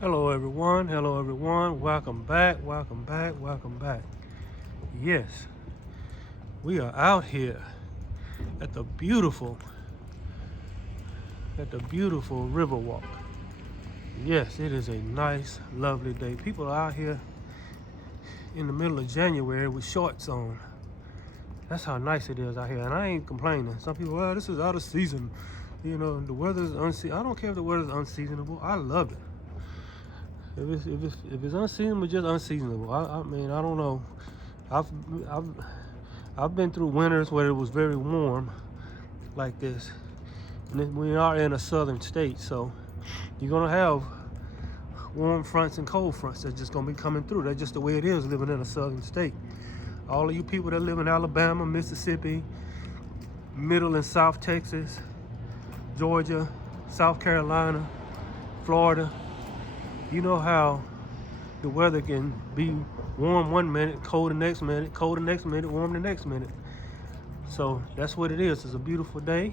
Hello everyone, hello everyone. Welcome back, welcome back, welcome back. Yes, we are out here at the beautiful Riverwalk. Yes, it is a nice, lovely day. People are out here in the middle of January with shorts on. That's how nice it is out here, and I ain't complaining. Some people, well, this is out of season. You know, the weather's unseasonable. I don't care if the weather's unseasonable. I love it. If it's unseasonable, just unseasonable. I mean, I don't know. I've I've I've been through winters where it was very warm like this. And we are in a southern state, so you're gonna have warm fronts and cold fronts that's just gonna be coming through. That's just the way it is living in a southern state. All of you people that live in Alabama, Mississippi, Middle and South Texas, Georgia, South Carolina, Florida, you know how the weather can be warm one minute, cold the next minute, cold the next minute, warm the next minute. So that's what it is. It's a beautiful day,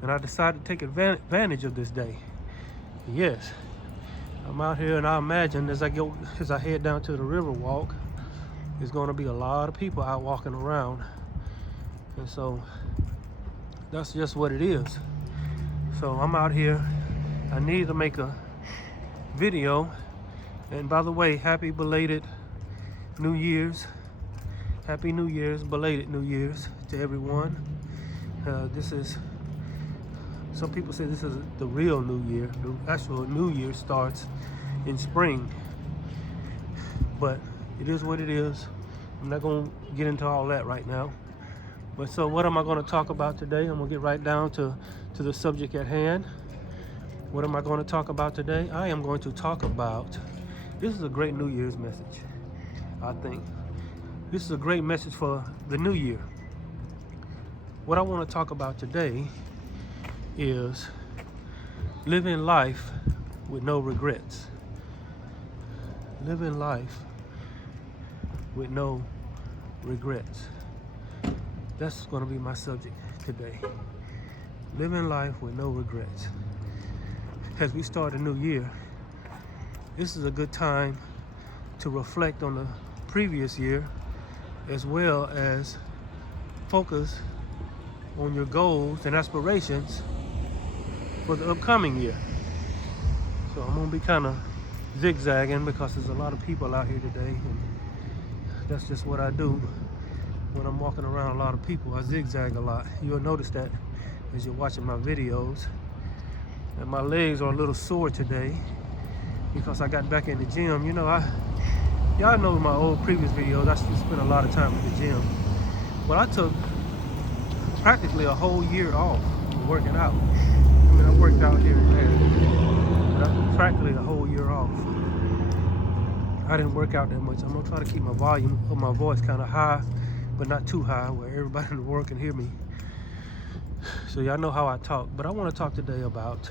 and I decided to take advantage of this day. Yes, I'm out here, and I imagine as I head down to the river walk, there's going to be a lot of people out walking around, and so that's just what it is. So I'm out here. I need to make a video. And by the way, happy belated New Year's. Happy New Year's, belated New Year's to everyone. Some people say this is the real New Year. The actual New Year starts in spring. But it is what it is. I'm not going to get into all that right now. But so what am I going to talk about today? I'm going to get right down to the subject at hand. What am I going to talk about today? I am going to talk about, this is a great New Year's message, I think. This is a great message for the new year. What I want to talk about today is living life with no regrets. Living life with no regrets. That's going to be my subject today. Living life with no regrets. As we start a new year, this is a good time to reflect on the previous year, as well as focus on your goals and aspirations for the upcoming year. So I'm gonna be kind of zigzagging because there's a lot of people out here today, and that's just what I do. When I'm walking around a lot of people, I zigzag a lot. You'll notice that as you're watching my videos. And my legs are a little sore today because I got back in the gym. You know, y'all know in my old previous videos, I still spent a lot of time in the gym. But I took practically a whole year off working out. I mean, I worked out here and there, but I took practically a whole year off. I didn't work out that much. I'm gonna try to keep my volume of my voice kind of high, but not too high where everybody in the world can hear me. So y'all know how I talk, but I want to talk today about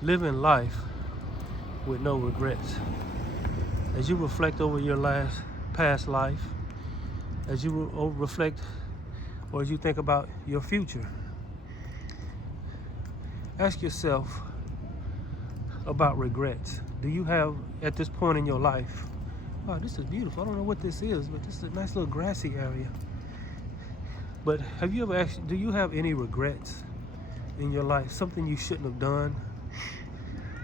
living life with no regrets. As you reflect over your past life, as you reflect or as you think about your future, ask yourself about regrets. Do you have, at this point in your life, wow, this is beautiful. I don't know what this is, but this is a nice little grassy area. But have you ever actually, do you have any regrets in your life? Something you shouldn't have done,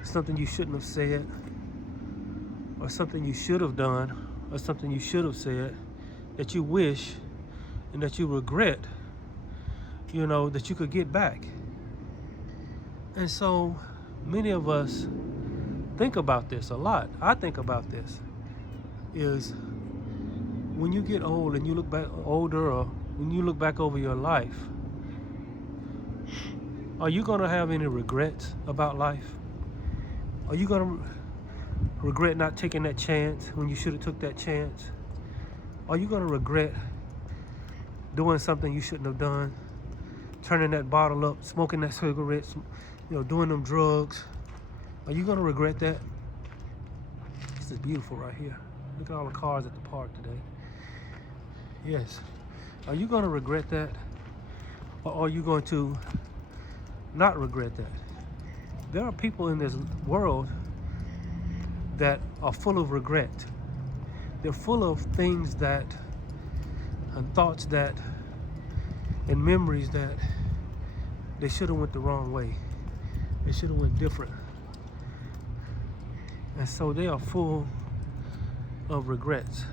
something you shouldn't have said, or something you should have done, or something you should have said that you wish and that you regret, you know, that you could get back. And so many of us think about this a lot. I think about this, is when you get old and you look back older, or when you look back over your life, are you going to have any regrets about life? Are you going to regret not taking that chance when you should have took that chance? Are you going to regret doing something you shouldn't have done? Turning that bottle up, smoking that cigarette, you know, doing them drugs. Are you going to regret that? This is beautiful right here. Look at all the cars at the park today. Yes. Are you going to regret that? Or are you going to not regret that? There are people in this world that are full of regret. They're full of things that, and thoughts that, and memories that they should have went the wrong way. They should have went different. And so they are full of regrets.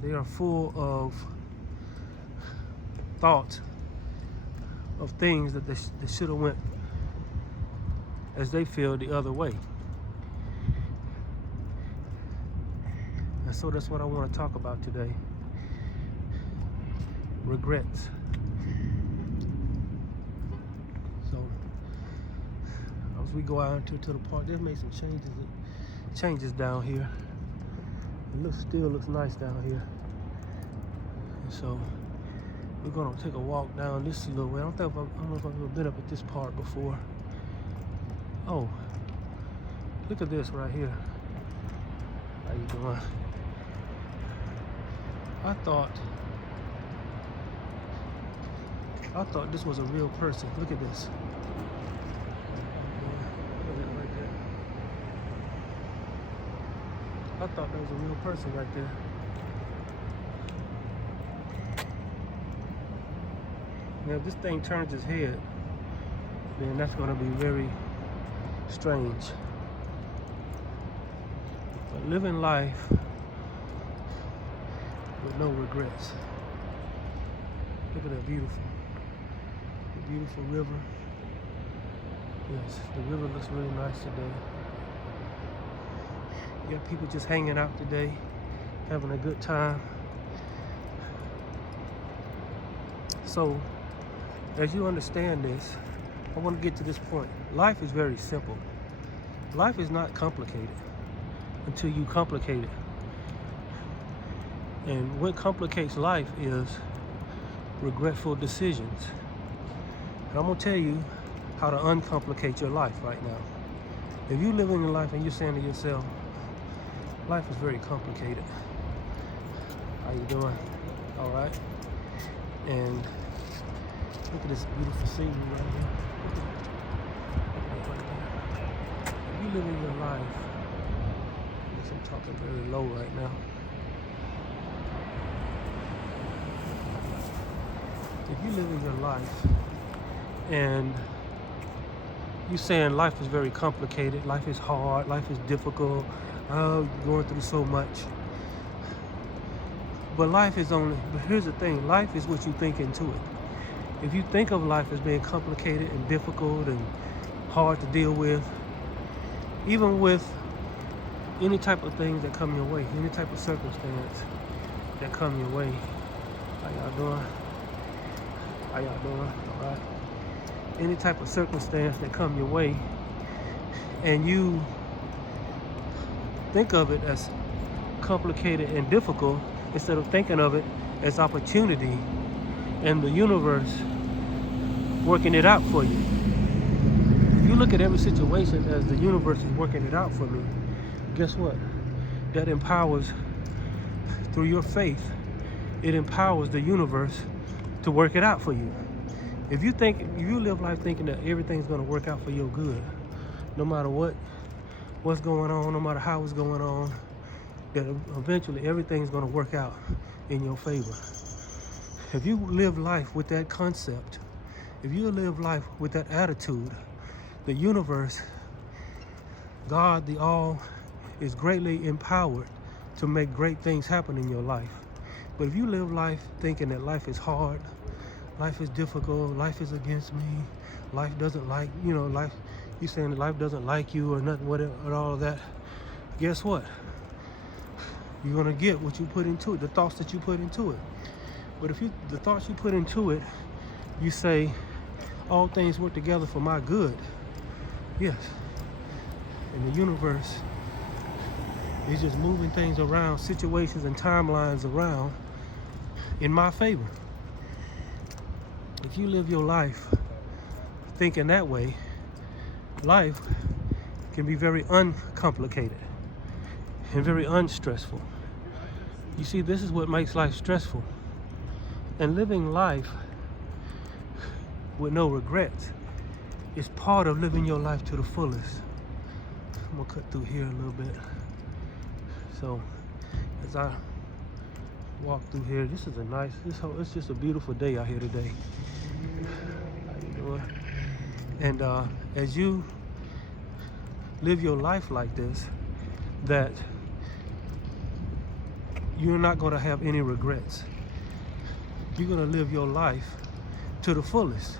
They are full of thoughts of things that they should have went, as they feel, the other way. And so that's what I want to talk about today. Regrets. So as we go out into the park, they've made some changes down here. It still looks nice down here. And so we're gonna take a walk down this little way. I don't know if I've ever been up at this park before. Oh, look at this right here. How you doing? I thought this was a real person. Look at this. Look at it right there. I thought that was a real person right there. Now, if this thing turns its head, then that's going to be very strange. But living life with no regrets. Look at that beautiful river. Yes, the river looks really nice today. You got people just hanging out today, having a good time. So, as you understand this, I want to get to this point. Life is very simple. Life is not complicated until you complicate it. And what complicates life is regretful decisions. And I'm going to tell you how to uncomplicate your life right now. If you're living your life and you're saying to yourself, life is very complicated. How you doing? All right. And look at this beautiful scenery right here. If you living your life, I guess I'm talking very low right now. If you living your life and you saying life is very complicated, life is hard, life is difficult, you're going through so much. But here's the thing, life is what you think into it. If you think of life as being complicated and difficult and hard to deal with, even with any type of things that come your way, any type of circumstance that come your way, how y'all doing? How y'all doing? All right. Any type of circumstance that come your way, and you think of it as complicated and difficult instead of thinking of it as opportunity and the universe working it out for you. If you look at every situation as the universe is working it out for me, guess what? That empowers, through your faith, it empowers the universe to work it out for you. If you live life thinking that everything's going to work out for your good, no matter what's going on, no matter how it's going on, that eventually everything's going to work out in your favor. If you live life with that concept, if you live life with that attitude, the universe, God, the all, is greatly empowered to make great things happen in your life. But if you live life thinking that life is hard, life is difficult, life is against me, life doesn't like, life, you saying that life doesn't like you or nothing, whatever, or all of that, guess what? You're gonna get what you put into it, the thoughts that you put into it. But if the thoughts you put into it, you say, all things work together for my good. Yes. And the universe is just moving things around, situations and timelines around in my favor. If you live your life thinking that way, life can be very uncomplicated and very unstressful. You see, this is what makes life stressful. And living life with no regrets is part of living your life to the fullest. I'm gonna cut through here a little bit. So as I walk through here, this is a nice, it's just a beautiful day out here today. How you doing? And as you live your life like this, that you're not gonna have any regrets. You're gonna live your life to the fullest.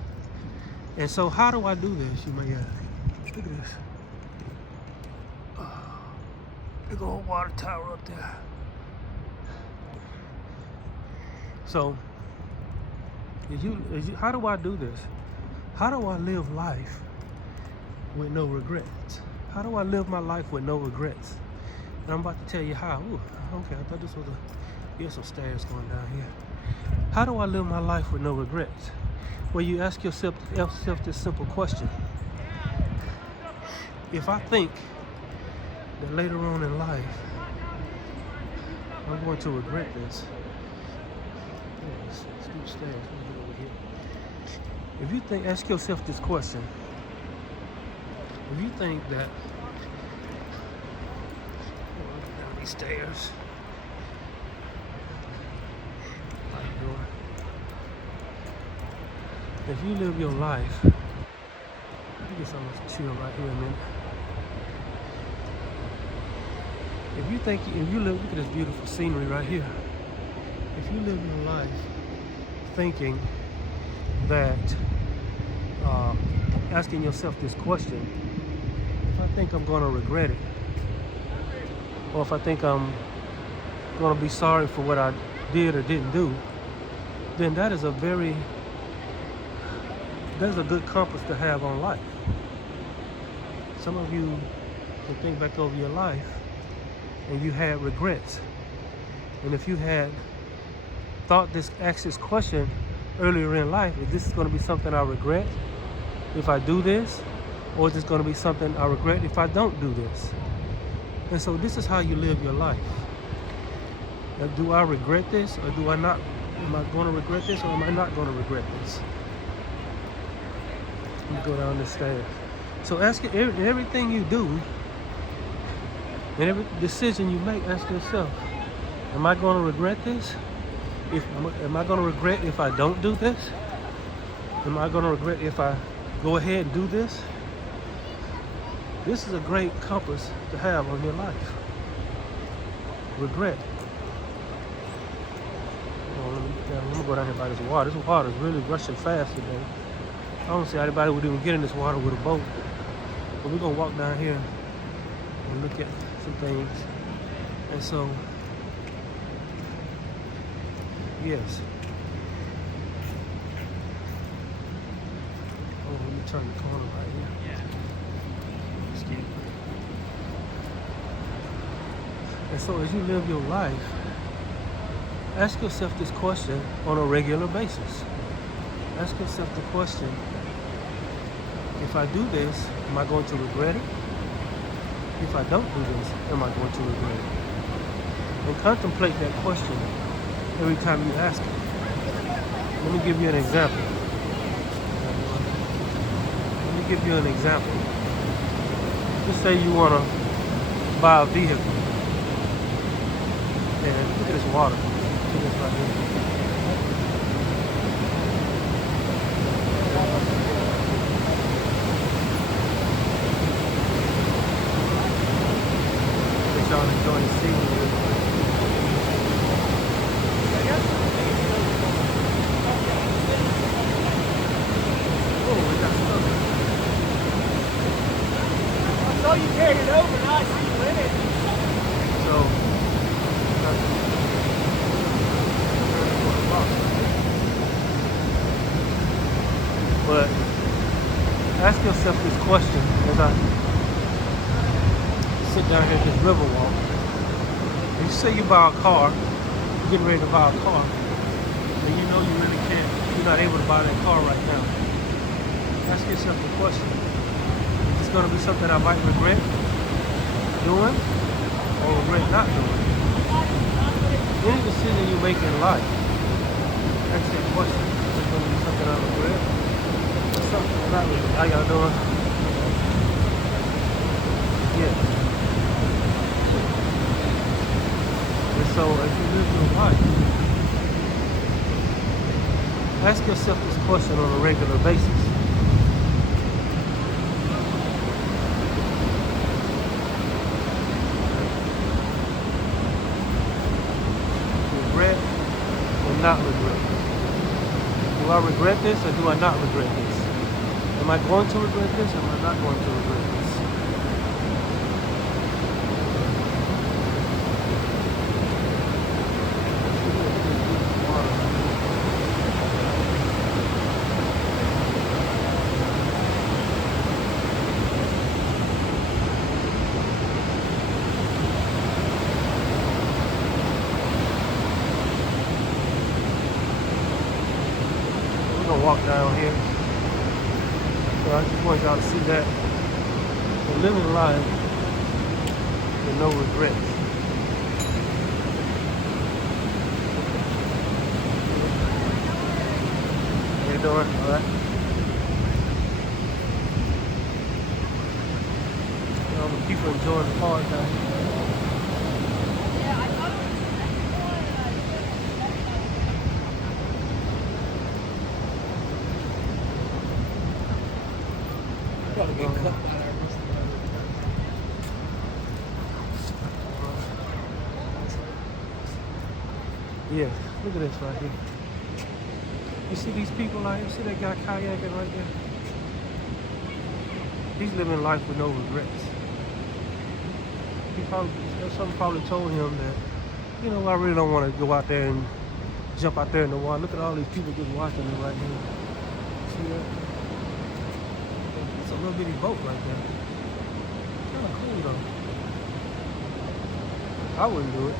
And so how do I do this, you may ask? Look at this. Big old water tower up there. So, how do I do this? How do I live life with no regrets? How do I live my life with no regrets? And I'm about to tell you how. Ooh, okay, I thought this was here's some stairs going down here. How do I live my life with no regrets? Well, you ask yourself this simple question. If I think that later on in life, I'm going to regret this. Steep stairs. Let me get over here. If you think, ask yourself this question. If you think that, down these stairs. How you doing? If you live your life, I guess I'm gonna chill right here a minute. If you look at this beautiful scenery right here. If you live your life thinking that, asking yourself this question, if I think I'm gonna regret it, or if I think I'm gonna be sorry for what I did or didn't do, then that's a good compass to have on life. Some of you can think back over your life and you had regrets. And if you had asked this question earlier in life, is this going to be something I regret if I do this? Or is this going to be something I regret if I don't do this? And so this is how you live your life. Now, do I regret this or do I not? Am I going to regret this or am I not going to regret this? Let me go down the stairs. So ask everything you do and every decision you make, ask yourself, am I going to regret this? Am I going to regret if I don't do this? Am I going to regret if I go ahead and do this? This is a great compass to have on your life. Regret. Let me go down here by this water. This water is really rushing fast today. I don't see how anybody would even get in this water with a boat. But we're going to walk down here and look at some things. And so, yes. Oh, let me turn the corner right here. Yeah. Excuse me. And so as you live your life, ask yourself this question on a regular basis. Ask yourself the question, if I do this, am I going to regret it? If I don't do this, am I going to regret it? And contemplate that question every time you ask it. Let me give you an example. Just say you want to buy a vehicle. And look at this water. Look at this right here. Y'all enjoy the scenery. Oh, we got stuck. I saw you carried it over and I see you in it. So, but ask yourself this question as I sit down here at this river walk. If you say you buy a car, you're getting ready to buy a car, and you know you really can't, you're not able to buy that car right now. Ask yourself the question, is this going to be something I might regret doing or regret not doing? Any decision you make in life, ask that question, is this going to be something I regret or something I not regret? How y'all doing? Yeah. as you live your life, ask yourself this question on a regular basis. Regret or not regret? Do I regret this or do I not regret this? Am I going to regret this or am I not going to regret this? We're gonna walk down here. So I just want y'all to see that we're living life with no regrets. How you doing? All right. You know, the people enjoying the park down here. Probably get cut by our Yeah, look at this right here. You see these people out here? See that guy kayaking right there? He's living life with no regrets. Something probably told him that, you know, I really don't want to go out there and jump out there in the water. Look at all these people just watching me right here. See that? It's a little bitty boat right there. Kind of cool though. I wouldn't do it.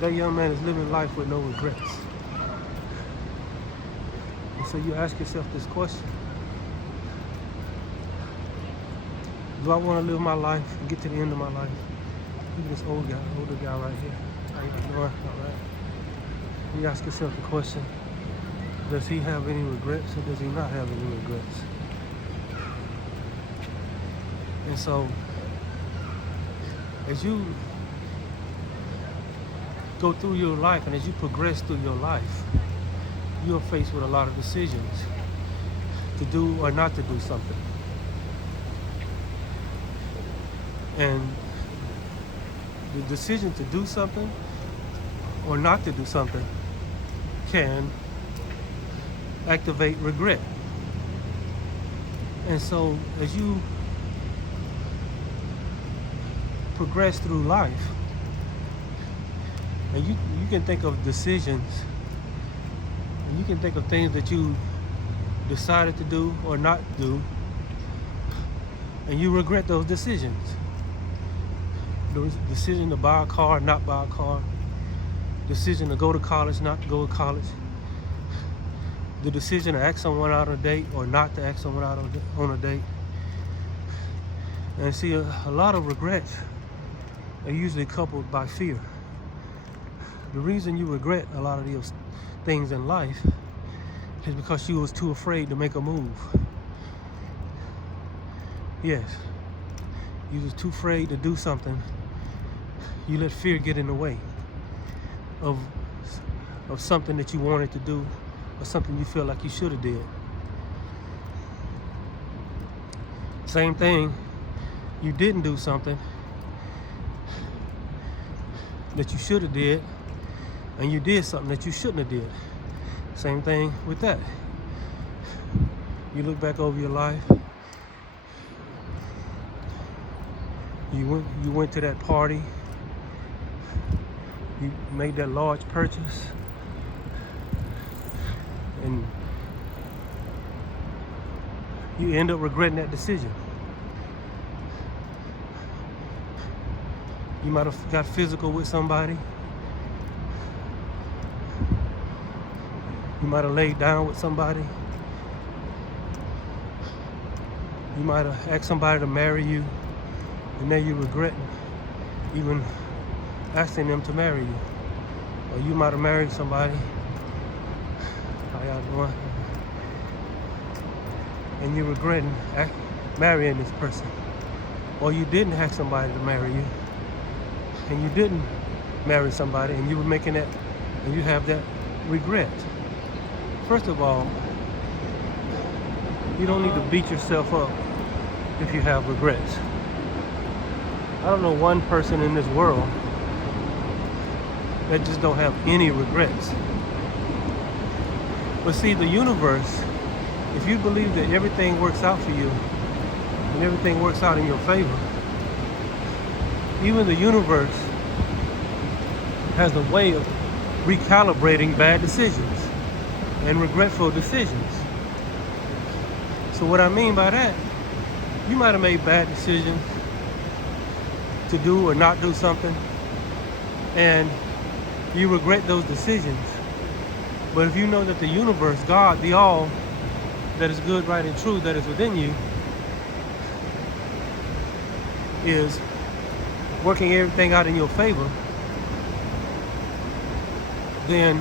That young man is living life with no regrets. And so you ask yourself this question. Do I want to live my life and get to the end of my life? Look at this older guy right here. How you doing? All right. You ask yourself the question, does he have any regrets or does he not have any regrets? And so, as you go through your life and as you progress through your life, you're faced with a lot of decisions to do or not to do something. And the decision to do something or not to do something can activate regret. And so as you progress through life, and you can think of decisions, and you can think of things that you decided to do or not do, and you regret those decisions. The decision to buy a car, not buy a car, decision to go to college, not to go to college, the decision to ask someone out on a date or not to ask someone out on a date. And see, a lot of regrets are usually coupled by fear. The reason you regret a lot of these things in life is because you was too afraid to make a move. Yes, you was too afraid to do something. You let fear get in the way of something that you wanted to do or something you feel like you should have did. Same thing, you didn't do something that you should have did, and you did something that you shouldn't have did. Same thing with that. You look back over your life, you went to that party, you made that large purchase, and you end up regretting that decision. You might have got physical with somebody. You might have laid down with somebody. You might have asked somebody to marry you, and now you're regretting even asking them to marry you. Or you might have married somebody. How y'all doing? And you're regretting marrying this person. Or you didn't ask somebody to marry you, and you didn't marry somebody and you were making that, and you have that regret. First of all, you don't need to beat yourself up if you have regrets. I don't know one person in this world that just don't have any regrets. But see, the universe, if you believe that everything works out for you and everything works out in your favor, even the universe has a way of recalibrating bad decisions and regretful decisions. So what I mean by that, you might have made bad decisions to do or not do something, and you regret those decisions. But if you know that the universe, God, the all that is good, right, and true, that is within you, is working everything out in your favor, then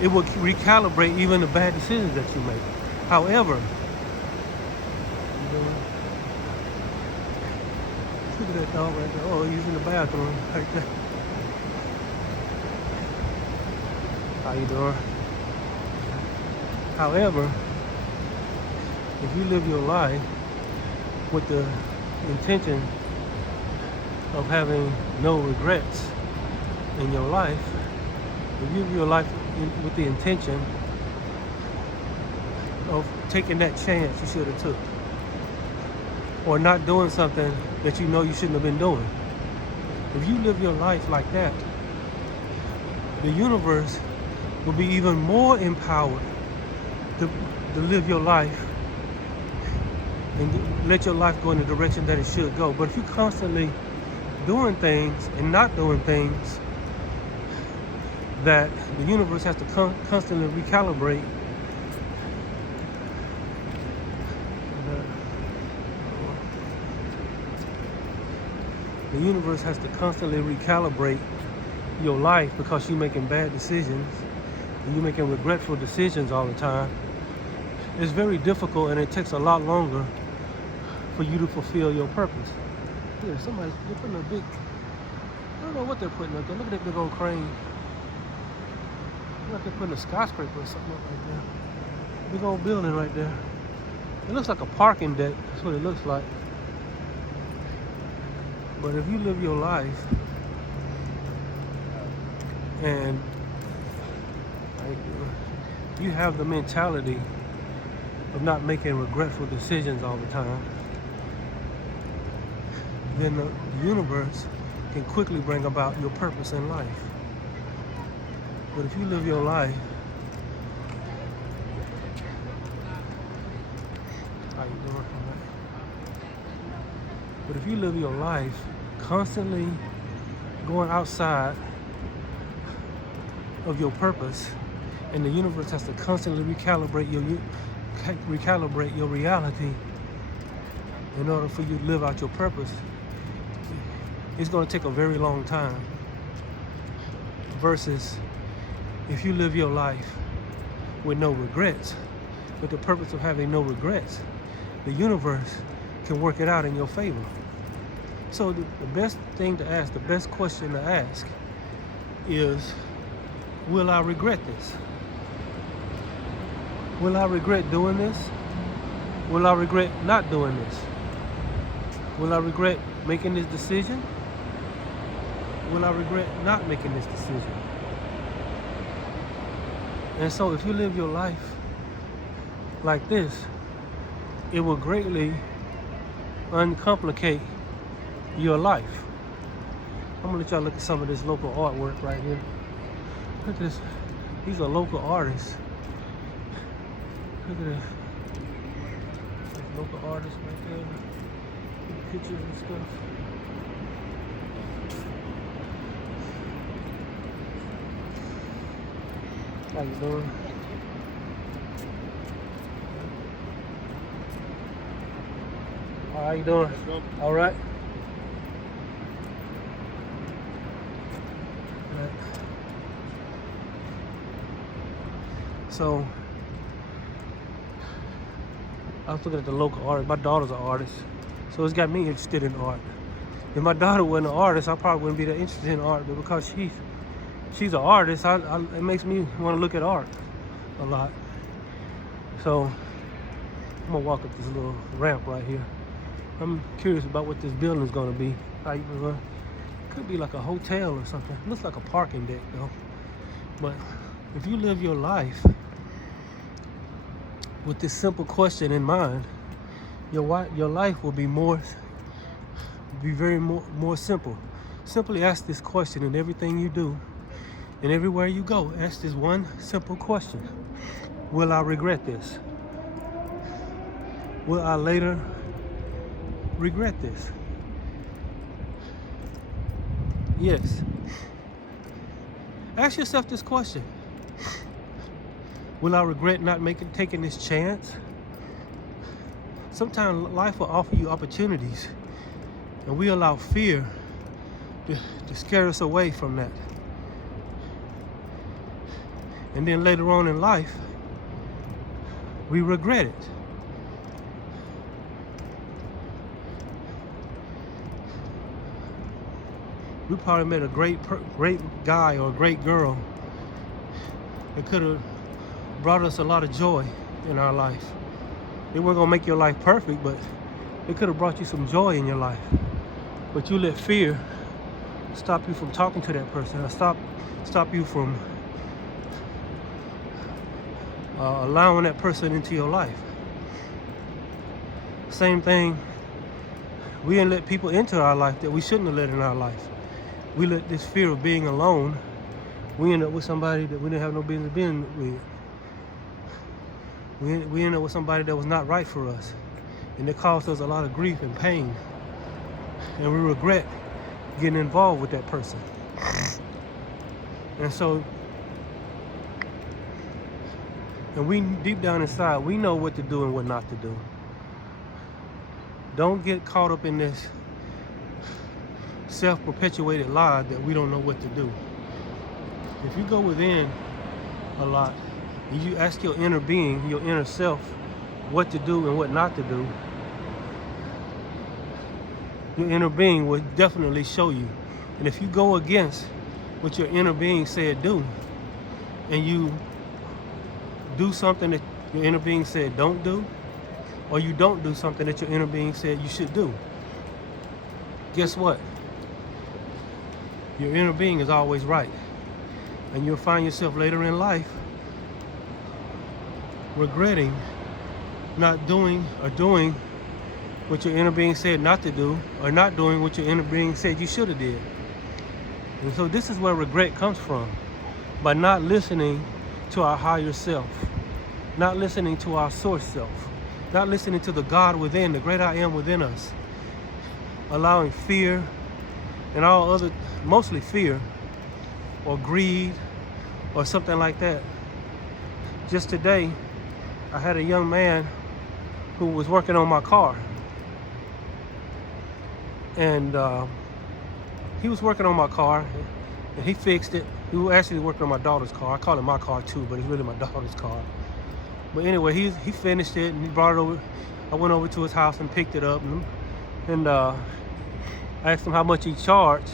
it will recalibrate even the bad decisions that you make. However, look at that dog right there. Oh, he's in the bathroom right there. How you doing? However, if you live your life with the intention of having no regrets in your life, if you live your life with the intention of taking that chance you should have took, or not doing something that you know you shouldn't have been doing, if you live your life like that, the universe will be even more empowered to live your life and let your life go in the direction that it should go. But if you're constantly doing things and not doing things that the universe has to constantly recalibrate, the universe has to constantly recalibrate your life because you're making bad decisions and you're making regretful decisions all the time. It's very difficult, and it takes a lot longer for you to fulfill your purpose. Yeah, they're putting a big, I don't know what they're putting up there. Look at that big old crane. Look like they're putting a skyscraper or something up right there. Big old building right there. It looks like a parking deck. That's what it looks like. But if you live your life and you have the mentality of not making regretful decisions all the time, then the universe can quickly bring about your purpose in life. But if you live your life, how you doing? But if you live your life constantly going outside of your purpose, and the universe has to constantly recalibrate your reality in order for you to live out your purpose, it's going to take a very long time. Versus if you live your life with no regrets, with the purpose of having no regrets, the universe can work it out in your favor. So the best thing to ask, the best question to ask is, will I regret this? Will I regret doing this? Will I regret not doing this? Will I regret making this decision? Will I regret not making this decision? And so if you live your life like this, it will greatly uncomplicate your life. I'm gonna let y'all look at some of this local artwork right here. Look at this. These are local artists. Look at this. Local artists right there. Pictures and stuff. How you doing? How you doing? All right. So I was looking at the local art. My daughter's an artist, so it's got me interested in art. If my daughter wasn't an artist, I probably wouldn't be that interested in art. But because she's an artist, it makes me want to look at art a lot. So I'm gonna walk up this little ramp right here. I'm curious about what this building is gonna be. Could be like a hotel or something. Looks like a parking deck though. But if you live your life with this simple question in mind, your life will be more simple. Simply ask this question in everything you do and everywhere you go. Ask this one simple question: will I regret this? Will I later regret this? Yes. Ask yourself this question: will I regret not taking this chance? Sometimes life will offer you opportunities, and we allow fear to scare us away from that. And then later on in life, we regret it. We probably met a great guy or a great girl that could have brought us a lot of joy in our life. It wasn't gonna make your life perfect, but it could have brought you some joy in your life. But you let fear stop you from talking to that person, or stop you from allowing that person into your life. Same thing, we didn't let people into our life that we shouldn't have let in our life. We let this fear of being alone, we end up with somebody that we didn't have no business being with. We end up with somebody that was not right for us, and it caused us a lot of grief and pain, and we regret getting involved with that person. And we deep down inside, we know what to do and what not to do. Don't get caught up in this self-perpetuated lie that we don't know what to do. If you go within a lot, and you ask your inner being, your inner self, what to do and what not to do, your inner being will definitely show you. And if you go against what your inner being said do, and you do something that your inner being said don't do, or you don't do something that your inner being said you should do, guess what? Your inner being is always right. And you'll find yourself later in life regretting not doing or doing what your inner being said not to do, or not doing what your inner being said you should have did. And so this is where regret comes from, by not listening to our higher self, not listening to our source self, not listening to the God within, the great I am within us, allowing fear and all other, mostly fear or greed or something like that. Just today, I had a young man who was working on my car, and he was working on my car and he fixed it. He was actually working on my daughter's car. I call it my car too, but it's really my daughter's car. But anyway, he finished it and he brought it over. I went over to his house and picked it up, and I asked him how much he charged.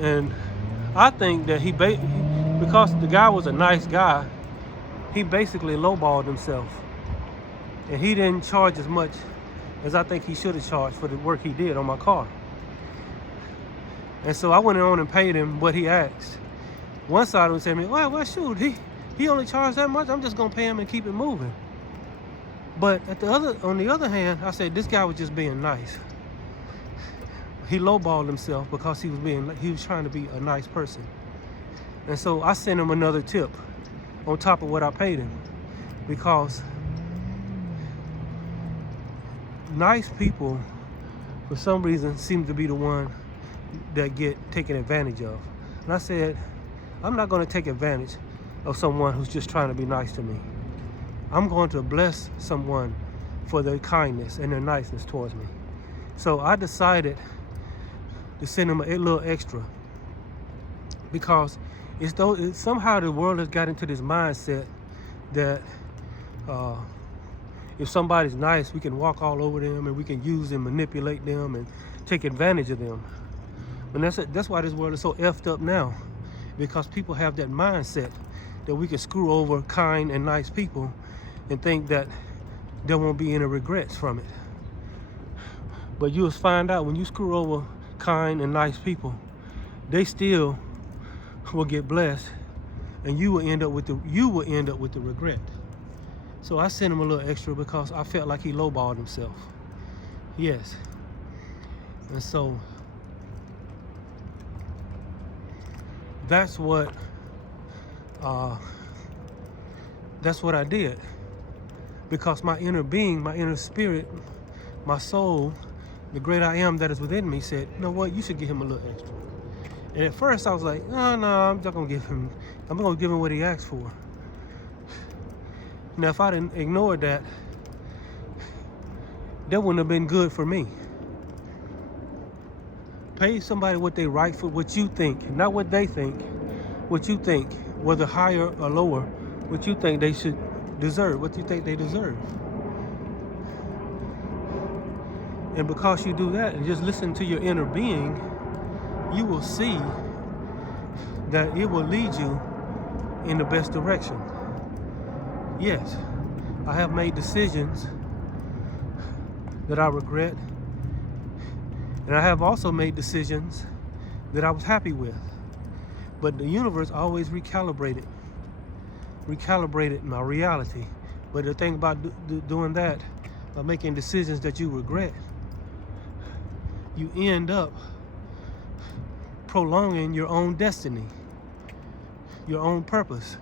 And I think that because the guy was a nice guy, he basically lowballed himself. And he didn't charge as much as I think he should have charged for the work he did on my car. And so I went on and paid him what he asked. One side of him said to me, well, shoot, he only charged that much, I'm just gonna pay him and keep it moving. But on the other hand, I said, this guy was just being nice. He lowballed himself because he was trying to be a nice person. And so I sent him another tip on top of what I paid him, because nice people, for some reason, seem to be the one that get taken advantage of. And I said, I'm not going to take advantage of someone who's just trying to be nice to me. I'm going to bless someone for their kindness and their niceness towards me. So I decided to send him a little extra, because somehow the world has got into this mindset that if somebody's nice, we can walk all over them and we can use and manipulate them and take advantage of them. And that's why this world is so effed up now, because people have that mindset that we can screw over kind and nice people and think that there won't be any regrets from it. But you'll find out when you screw over kind and nice people, they still will get blessed, and you will end up with the regret. So I sent him a little extra because I felt like he lowballed himself. Yes. And so that's what I did, because my inner being, my inner spirit, my soul, the great I am that is within me said, you know what, you should give him a little extra. And at first I was like, no, I'm not gonna give him, I'm gonna give him what he asked for. Now, if I didn't ignore that, that wouldn't have been good for me. Pay somebody what they right for, what you think, not what they think, what you think, whether higher or lower, what you think they should deserve, what you think they deserve. And because you do that and just listen to your inner being, you will see that it will lead you in the best direction. Yes, I have made decisions that I regret, and I have also made decisions that I was happy with. But the universe always recalibrated my reality. But the thing about doing that, by making decisions that you regret, you end up prolonging your own destiny, your own purpose,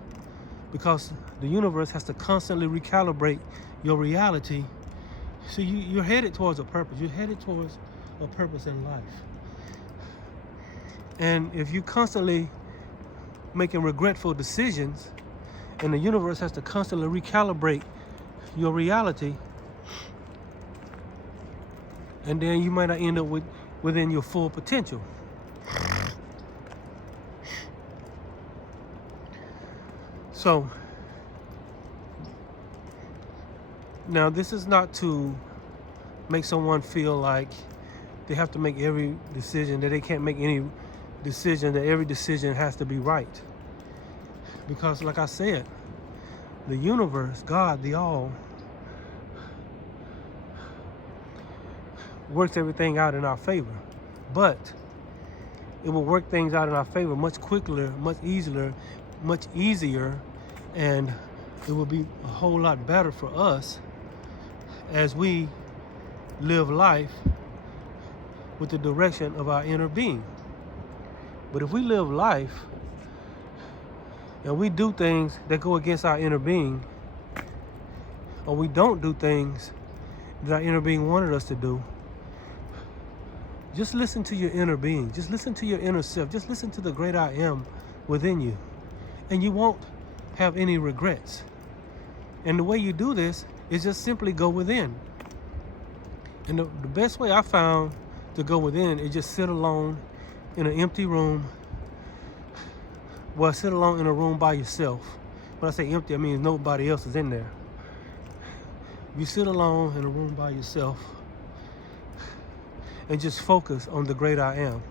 because the universe has to constantly recalibrate your reality. So you're headed towards a purpose. You're headed towards a purpose in life. And if you constantly making regretful decisions, and the universe has to constantly recalibrate your reality, and then you might not end up within your full potential. So now this is not to make someone feel like they have to make every decision, that they can't make any decision, that every decision has to be right. Because like I said, the universe, God, the all, works everything out in our favor. But it will work things out in our favor much quicker, much easier, and it will be a whole lot better for us as we live life with the direction of our inner being. But if we live life and we do things that go against our inner being, or we don't do things that our inner being wanted us to do, just listen to your inner being. Just listen to your inner self. Just listen to the great I am within you. And you won't have any regrets. And the way you do this is just simply go within. And the best way I found to go within is just sit alone in an empty room. Well, sit alone in a room by yourself. When I say empty, I mean nobody else is in there. You sit alone in a room by yourself and just focus on the great I am.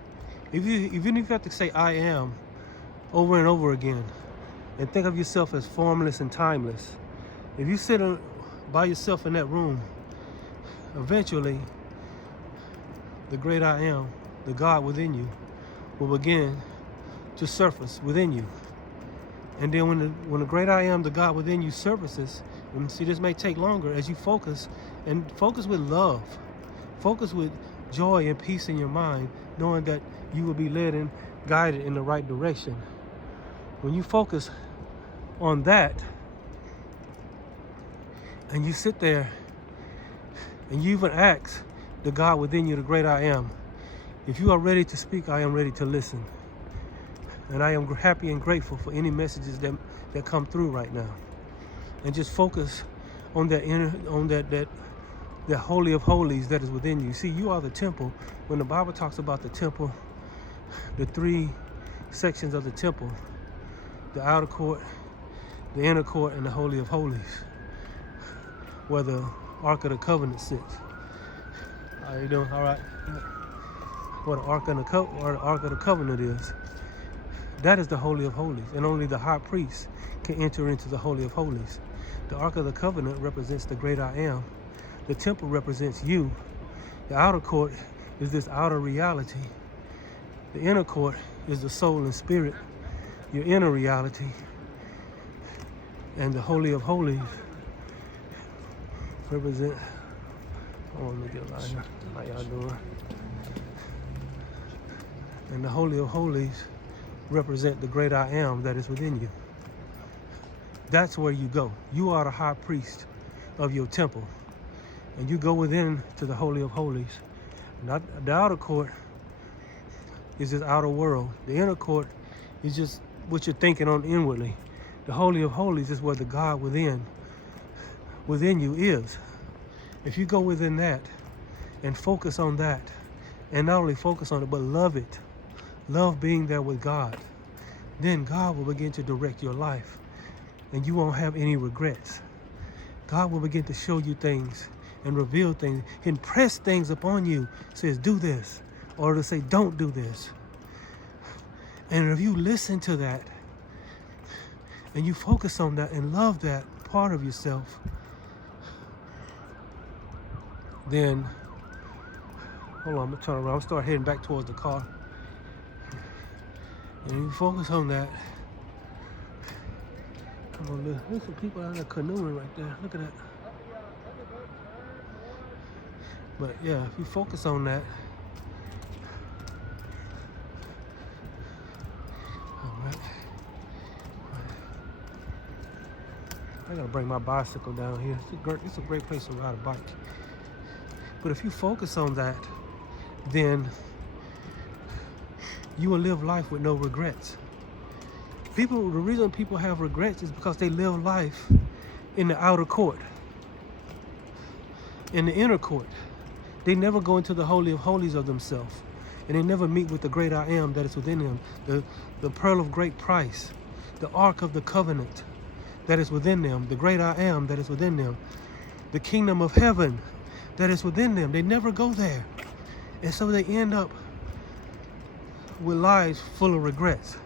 Even if you have to say I am over and over again, and think of yourself as formless and timeless. If you sit by yourself in that room, eventually the great I am, the God within you, will begin to surface within you. And then when the great I am, the God within you, surfaces, and see, this may take longer as you focus, and focus with love, focus with joy and peace in your mind, knowing that you will be led and guided in the right direction. When you focus on that, and you sit there and you even ask the God within you, the great I am, if you are ready to speak, I am ready to listen. And I am happy and grateful for any messages that come through right now. And just focus on that inner, on that holy of holies that is within you. See, you are the temple. When the Bible talks about the temple, the three sections of the temple, the outer court, the inner court, and the holy of holies, where the Ark of the Covenant sits. How you doing? All right. what the Ark of the Covenant is. That is the Holy of Holies, and only the high priest can enter into the Holy of Holies. The Ark of the Covenant represents the great I am. The temple represents you. The outer court is this outer reality. The inner court is the soul and spirit, your inner reality. And the Holy of Holies represent, oh, let me get a line here. How y'all doing? And the Holy of Holies represent the great I am that is within you. That's where you go. You are the high priest of your temple. And you go within to the Holy of Holies. Not the outer court is this outer world. The inner court is just what you're thinking on inwardly. The Holy of Holies is where the God within you is. If you go within that and focus on that, and not only focus on it, but love it, love being there with God, then God will begin to direct your life and you won't have any regrets. God will begin to show you things and reveal things, impress things upon you, says do this, or to say don't do this. And if you listen to that and you focus on that and love that part of yourself, then, hold on, I'm gonna turn around, I'll start heading back towards the car. And you focus on that. Come on, look, there's some people out there canoeing right there. Look at that. But yeah, if you focus on that, all right. I gotta bring my bicycle down here. It's a great place to ride a bike. But if you focus on that, then you will live life with no regrets. The reason people have regrets is because they live life in the outer court, in the inner court. They never go into the Holy of Holies of themselves, and they never meet with the great I am that is within them, the pearl of great price, the Ark of the Covenant that is within them, the great I am that is within them, the kingdom of heaven that is within them. They never go there. And so they end up with lives full of regrets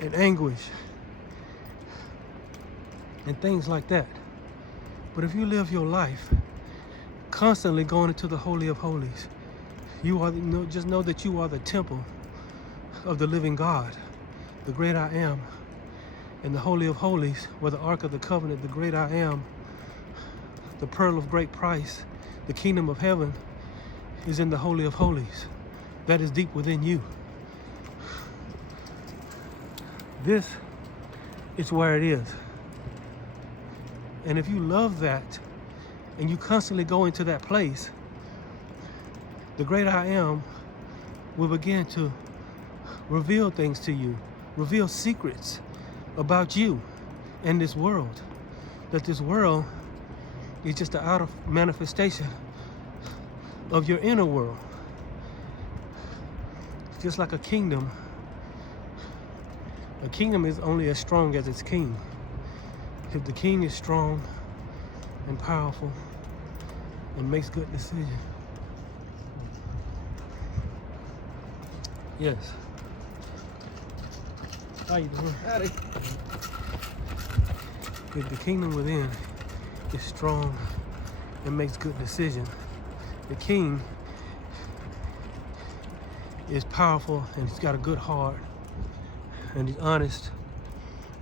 and anguish and things like that. But if you live your life constantly going into the Holy of Holies, just know that you are the temple of the living God, the great I am, and the Holy of Holies, where the Ark of the Covenant, the great I am, the pearl of great price, the kingdom of heaven is in the Holy of Holies. That is deep within you. This is where it is. And if you love that and you constantly go into that place, the great I am will begin to reveal things to you, reveal secrets about you and this world. That this world is just the outer manifestation of your inner world. Just like a kingdom is only as strong as its king. If the king is strong and powerful and makes good decisions. Yes. How you doing? Howdy. If the kingdom within is strong and makes good decisions, the king is powerful and he's got a good heart and he's honest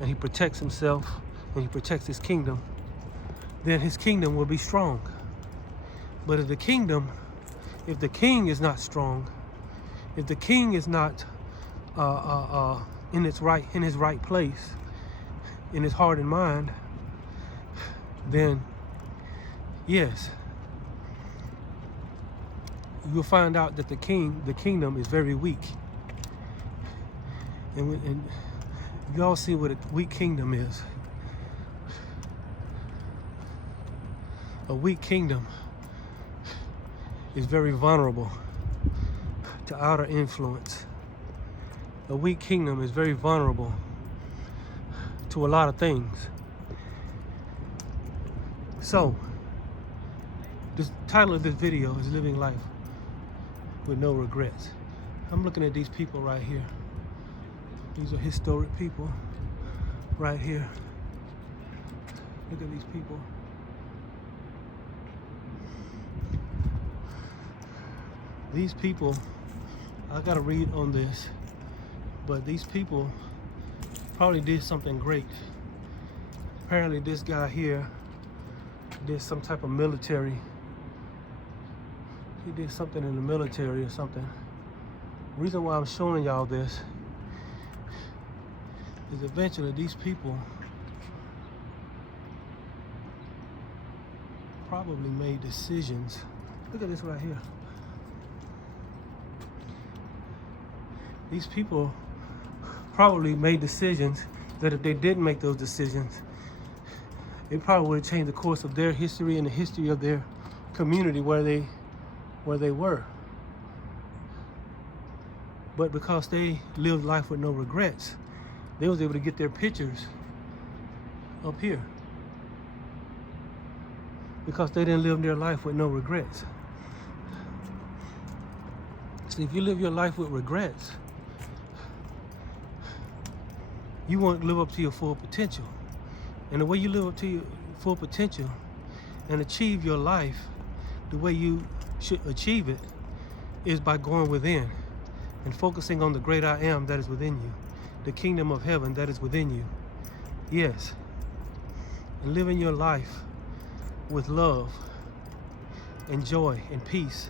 and he protects himself and he protects his kingdom, then his kingdom will be strong. But if the king is not strong, if the king is not in his right place, in his heart and mind, then yes, you'll find out that the kingdom is very weak. And you all see what a weak kingdom is. A weak kingdom is very vulnerable to outer influence. A weak kingdom is very vulnerable to a lot of things. So, the title of this video is Living Life with no regrets. I'm looking at these people right here. These are historic people right here. Look at these people. These people, I gotta read on this, but these people probably did something great. Apparently this guy here did some type of military. He did something in the military or something. The reason why I'm showing y'all this is eventually these people probably made decisions. Look at this right here. These people probably made decisions that if they didn't make those decisions, it probably would have changed the course of their history and the history of their community where they were. But because they lived life with no regrets, they was able to get their pictures up here. Because they didn't live their life with no regrets. See, if you live your life with regrets, you won't live up to your full potential. And the way you live up to your full potential and achieve your life the way you should achieve it is by going within and focusing on the great I am that is within you, the kingdom of heaven that is within you. Yes. And living your life with love and joy and peace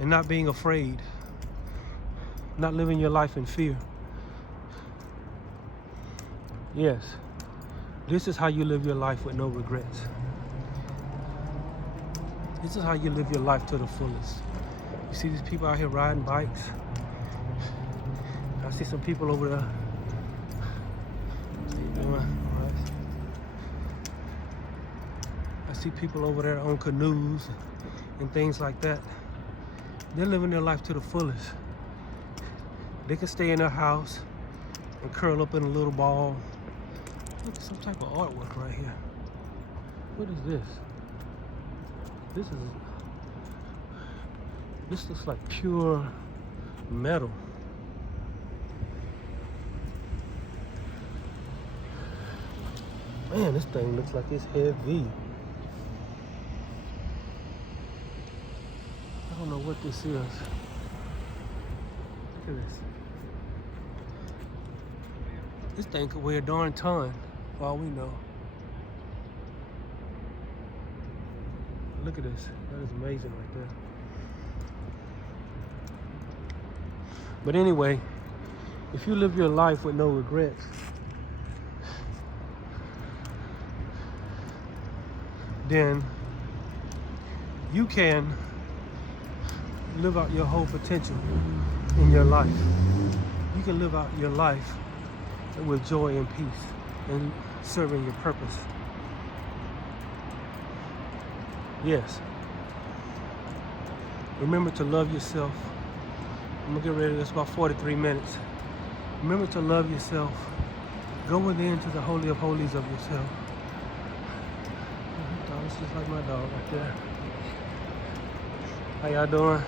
and not being afraid, not living your life in fear. Yes, this is how you live your life with no regrets. This is how you live your life to the fullest. You see these people out here riding bikes. I see some people over there. I see people over there on canoes and things like that. They're living their life to the fullest. They can stay in their house and curl up in a little ball. Look at some type of artwork right here. What is this? This looks like pure metal. Man, this thing looks like it's heavy. I don't know what this is. Look at this. This thing could weigh a darn ton, for all we know. Look at this. That is amazing right there. But anyway, if you live your life with no regrets, then you can live out your whole potential in your life. You can live out your life with joy and peace and serving your purpose. Yes. Remember to love yourself. I'm gonna get ready. That's about 43 minutes. Remember to love yourself. Go within to the holy of holies of yourself. It's just like my dog right there. How y'all doing?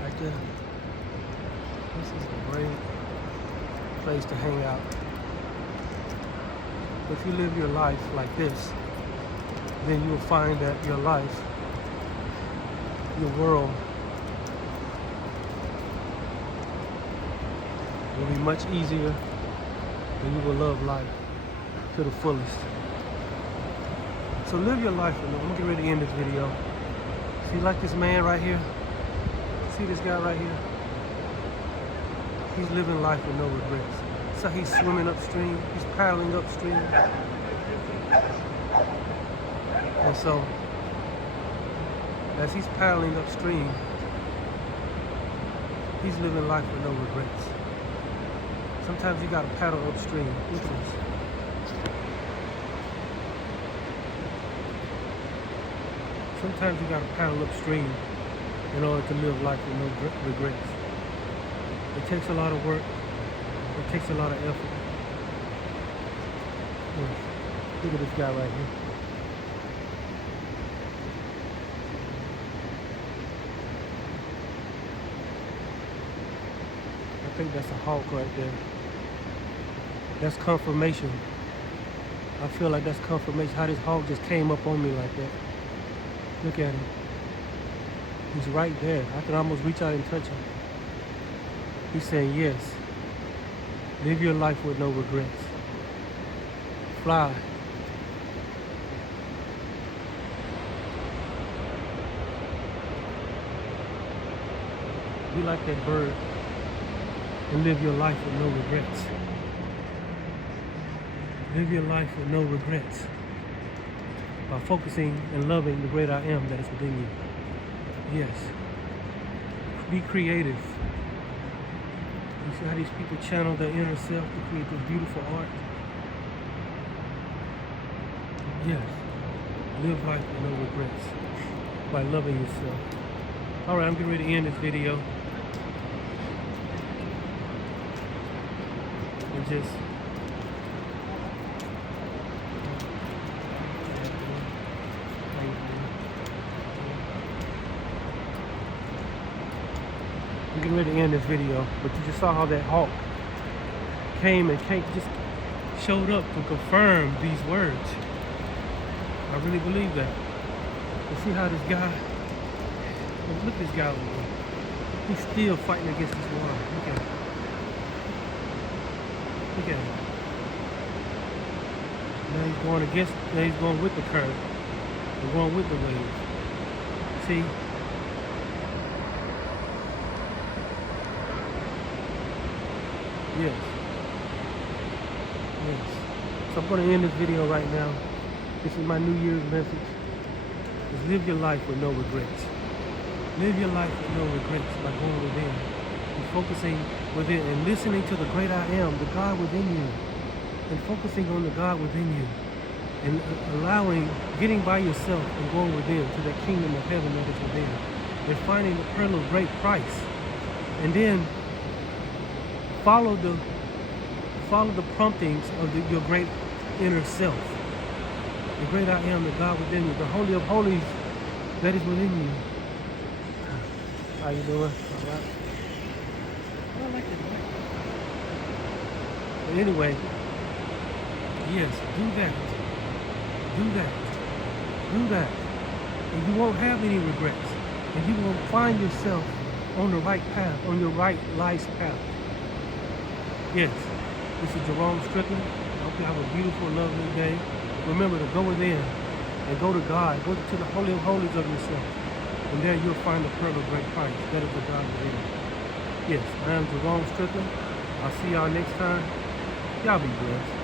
Right there. This is a great place to hang out. If you live your life like this, then you will find that your life, your world, will be much easier, and you will love life to the fullest. So live your life. I'm gonna get ready to end this video. See, like this man right here? See this guy right here? He's living life with no regrets. So he's swimming upstream, he's paddling upstream. And so, as he's paddling upstream, he's living life with no regrets. Sometimes you gotta paddle upstream. Look at this. Sometimes you gotta paddle upstream in order to live life with no regrets. It takes a lot of work. It takes a lot of effort. Yes. Look at this guy right here. I think that's a hawk right there. That's confirmation. I feel like that's confirmation. How this hawk just came up on me like that. Look at him. He's right there. I can almost reach out and touch him. He's saying yes. Live your life with no regrets. Fly. Be like that bird and live your life with no regrets. Live your life with no regrets by focusing and loving the great I am that is within you. Yes. Be creative. You see how these people channel their inner self to create this beautiful art? Yes. Live life with no regrets by loving yourself. Alright, I'm getting ready to end this video. And just I'm getting ready to end this video, but you just saw how that hawk came and just showed up to confirm these words. I really believe that. You see how this guy, look at this guy over there. He's still fighting against this water. Look at him. Look at him. Now he's going with the current. He's going with the wave. See? Yes. Yes. So I'm going to end this video right now. This is my New Year's message. Is live your life with no regrets. Live your life with no regrets by going within and focusing within and listening to the great I am, the God within you, and focusing on the God within you and getting by yourself and going within to that kingdom of heaven that is within and finding the pearl of great price. And then follow the promptings of your great inner self. The great I am, the God within you, the Holy of Holies that is within you. How you doing? All right. I like it. But anyway, yes, do that. Do that. Do that. And you won't have any regrets. And you will find yourself on the right path, on your right life's path. Yes, this is Jerome Strickland. I hope you have a beautiful, lovely day. Remember to go within and go to God. Go to the Holy of Holies of yourself. And there you'll find the pearl of great price. That is the God within. Yes, I am Jerome Strickland. I'll see y'all next time. Y'all be blessed.